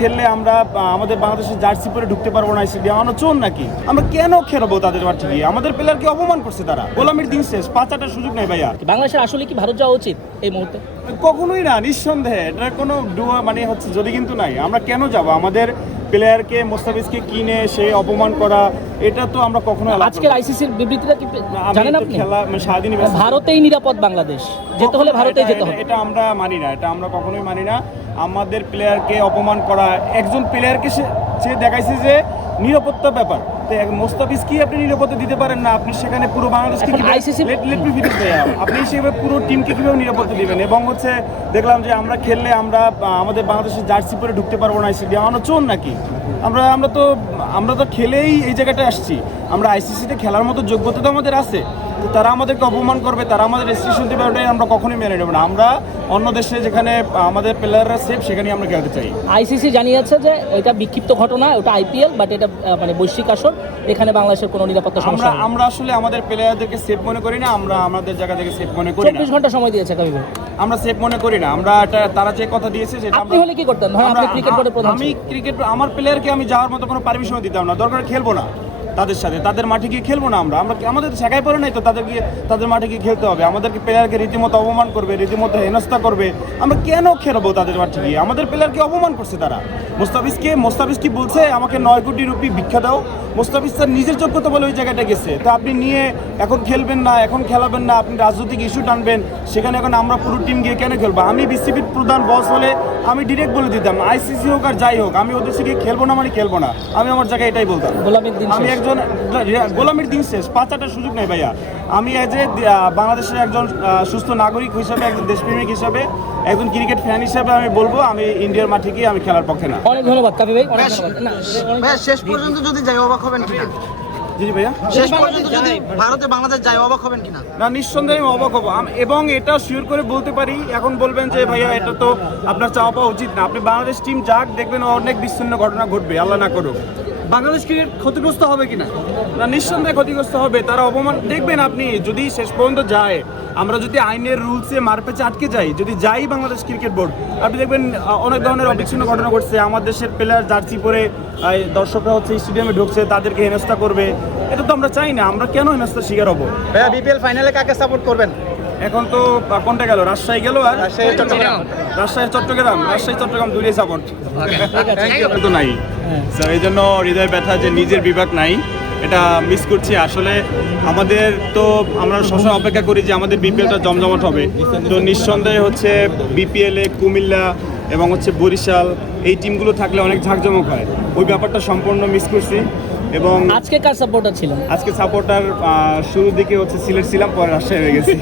খেললে আমরা আমাদের বাংলাদেশের জার্সি পরে ঢুকতে পারবো না, এসে আমরা চোর নাকি? আমরা কেন খেলবো তাদের মাঠে গিয়ে? আমাদের প্লেয়ারকে অপমান করছে তারা। গোলামির দিন শেষ, 5-8টার সুযোগ নেই ভাইয়া। বাংলাদেশের আসলে কি ভারত যাওয়া উচিত এই মুহূর্তে? কখনোই না, নিঃসন্দেহে এটা কোনো ডুয়া মানে হচ্ছে যদি কিন্তু নাই। আমরা কেন যাব? আমাদের প্লেয়ারকে মোস্তাফিজকে কিনে সে অপমান করা, এটা তো আমরা কখনো আজকের আইসিসির বিবৃতিটা কি জানেন আপনি? খেলা সারাদিনই ভারতেই নিরাপদ বাংলাদেশ, যেতে হলে ভারতেই যেতে হবে। এটা আমরা মানি না, এটা আমরা কখনোই মানি না। আমাদের প্লেয়ারকে অপমান করা, একজন প্লেয়ারকে সে দেখাইছে যে নিরাপত্তা ব্যাপার। মোস্তাফিজ কি আপনি নিরাপত্তা দিতে পারেন না? আপনি সেখানে পুরো বাংলাদেশকে আপনি সেভাবে পুরো টিমকে কিভাবে নিরাপত্তা দিবেন? এবং হচ্ছে দেখলাম যে আমরা খেললে আমরা আমাদের বাংলাদেশের জার্সি পরে ঢুকতে পারবো না, এসে আমরা চোর নাকি? আমরা তো খেলেই এই জায়গাটায় আসছি। আমরা আইসিসিতে খেলার মতো যোগ্যতা তো আমাদের আছে। তারা আমাদেরকে অপমান করবে, তারা আমাদের রেস্ট্রিকশন দেবে, ওটাই আমরা কখনোই মেনে নেব না। আমরা অন্য দেশে যেখানে আমাদের প্লেয়াররা সেফ সেখানেই আমরা খেলতে চাই। আইসিসি জানিয়েছে যে এটা বিক্ষিপ্ত ঘটনা, ওটা আইপিএল, বাট এটা মানে বৈশ্বিক আসর, এখানে বাংলাদেশের কোনো নিরাপত্তা সমস্যা নেই। আমরা আসলে আমাদের প্লেয়ারদেরকে সেফ মনে করি না, আমরা আমাদের জায়গা থেকে সেফ মনে করি না। 24 ঘন্টা সময় দিয়েছে কবি ভাই। আমরা সেফ মনে করি না। আমরা তারা যে কথা দিয়েছে সেটা আপনি হলে কি করতেন? ধরেন আপনি ক্রিকেট বোর্ডের প্রধান। আমি ক্রিকেট আমার প্লেয়ারকে আমি যাওয়ার মতো কোনো পারমিশন দিতাম না, দরকার খেলবো না তাদের সাথে, তাদের মাঠে গিয়ে খেলবো না। আমরা আমাদের শেখায় পড়ে নাই তো তাদের মাঠে গিয়ে খেলতে হবে। আমাদেরকে প্লেয়ারকে রীতিমতো অপমান করবে, রীতিমতো হেনস্থা করবে। আমরা কেন খেলবো তাদের মাঠে গিয়ে? আমাদের প্লেয়ারকে অপমান করছে তারা। মোস্তাফিজ কি বলছে আমাকে 9 কোটি রুপি ভিক্ষা দাও? মোস্তাফিজ স্যার নিজের যোগ্যতা বলে ওই জায়গাটা গেছে। তো আপনি নিয়ে এখন খেলবেন না, এখন খেলাবেন না, আপনি রাজনৈতিক ইস্যু টানবেন সেখানে। এখন আমরা পুরো টিম গিয়ে কেন খেলবো? আমি বিসিবির প্রধান বস হলে আমি ডিরেক্ট বলে দিতাম, আইসিসি হোক আর যাই হোক, আমি ওদের থেকে খেলবো না মানে খেলবো না। আমি আমার জায়গায় এটাই বলতাম। আমি একজন গোলামির দিন শেষ, 5-8টার সুযোগ নেই ভাইয়া। আমি বাংলাদেশের একজন সুস্থ নাগরিক হিসাবে, একজন দেশপ্রেমিক হিসাবে, একজন ক্রিকেট ফ্যান হিসাবে আমি বলবো আমি ইন্ডিয়ার মাঠে গিয়ে আমি খেলার পক্ষে না। অনেক ধন্যবাদ কাবি ভাই, অনেক ধন্যবাদ। ভাই শেষ পর্যন্ত যদি যাই অবাক হবেন কিনা? জি ভাইয়া, শেষ পর্যন্ত যদি ভারতে বাংলাদেশ যায় অবাক হবেন কিনা? না, নিঃসন্দেহে আমি অবাক হবো। এবং এটা শিওর করে বলতে পারি। এখন বলবেন যে ভাইয়া এটা তো আপনার চাওয়া পাওয়া উচিত না। আপনি বাংলাদেশ টিম যাক, দেখবেন অনেক বিচ্ছিন্ন ঘটনা ঘটবে, আল্লাহ না করুক। বাংলাদেশ ক্রিকেট ক্ষতিগ্রস্ত হবে কিনা? না, নিঃসন্দেহে ক্ষতিগ্রস্ত হবে। তারা অপমান দেখবেন আপনি যদি শেষ পর্যন্ত যায়, আমরা যদি আইনের রুলসে মারপেচে আটকে যাই, যদি যাই বাংলাদেশ ক্রিকেট বোর্ড, আপনি দেখবেন অনেক ধরনের অবিচ্ছিন্ন ঘটনা ঘটছে। আমাদের দেশের প্লেয়ার জার্সি পরে দর্শকরা হচ্ছে স্টেডিয়ামে ঢুকছে, তাদেরকে হেনস্থা করবে। এটা তো আমরা চাই না। আমরা কেন হেনস্থার শিকার হবো? ভাইয়া বিপিএল ফাইনালে কাকে সাপোর্ট করবেন? এখন তো কোনটা গেল? রাজশাহী গেল আর রাজশাহী চট্টগ্রাম দূরে সাপোর্ট তো নাই স্যার। এই জন্য হৃদয় ব্যথা যে নিজের বিভাগ নাই, এটা মিস করছি আসলে। আমাদের তো আমরা সবসময় অপেক্ষা করি যে আমাদের বিপিএলটা জমজমাট হবে। তো নিঃসন্দেহে হচ্ছে বিপিএলে কুমিল্লা এবং হচ্ছে বরিশাল এই টিমগুলো থাকলে অনেক ঝাঁকজমক হয়। ওই ব্যাপারটা সম্পূর্ণ মিস করছি। এবং আজকে কার সাপোর্টার ছিলেন? আজকে সাপোর্টার শুরুর দিকে হচ্ছে সিলেট ছিলাম, পরে রাজশাহী হয়ে গেছি।